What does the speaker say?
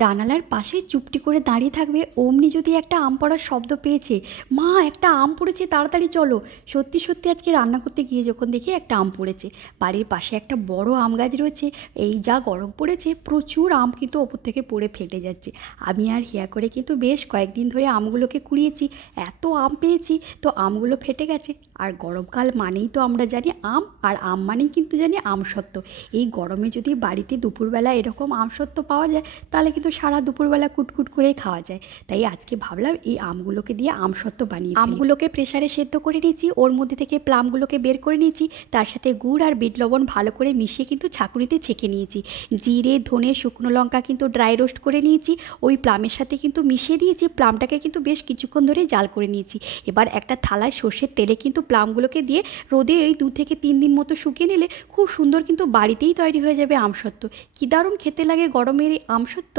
জানালার পাশে চুপটি করে দাঁড়িয়ে থাকবে, অমনি যদি একটা আম পড়ার শব্দ পেয়েছে, মা, একটা আম পড়েছে, তাড়াতাড়ি চলো। সত্যি সত্যি আজকে রান্না করতে গিয়ে যখন দেখি একটা আম পড়েছে। বাড়ির পাশে একটা বড় আম গাছ রয়েছে, এই যা গরম পড়েছে, প্রচুর আম কিন্তু ওপর থেকে পড়ে ফেটে যাচ্ছে। আমি আর হিয়া করে কিন্তু বেশ কয়েকদিন ধরে আমগুলোকে কুড়িয়েছি, এত আম পেয়েছি, তো আমগুলো ফেটে গেছে। আর গরমকাল মানেই তো আমরা জানি আম, আর আম মানেই কিন্তু জানি আমসত্ত্ব। এই গরমে যদি বাড়িতে দুপুরবেলা এরকম আমসত্ত্ব পাওয়া যায়, তাহলে কিন্তু সারা দুপুরবেলা কুটকুট করেই খাওয়া যায়। তাই আজকে ভাবলাম এই আমগুলোকে দিয়ে আমসত্ত্ব বানিয়ে আমগুলোকে প্রেসারে সেদ্ধ করে নিয়েছি, ওর মধ্যে থেকে প্লামগুলোকে বের করে নিয়েছি, তার সাথে গুড় আর বিট লবণ ভালো করে মিশিয়ে কিন্তু ছাঁকুনিতে ছেঁকে নিয়েছি। জিরে, ধনে, শুকনো লঙ্কা কিন্তু ড্রাই রোস্ট করে নিয়েছি, ওই প্লামের সাথে কিন্তু মিশিয়ে দিয়েছি, প্লামটাকে কিন্তু বেশ কিছুক্ষণ ধরে জাল করে নিয়েছি। এবার একটা থালায় সর্ষের তেলে কিন্তু প্লামগুলোকে দিয়ে রোদে এই দু থেকে তিন দিন মতো শুকিয়ে নিলে খুব সুন্দর কিন্তু বাড়িতেই তৈরি হয়ে যাবে আমসত্ত্ব কী দারুণ খেতে লাগে গরমের এই আমসত্ত্ব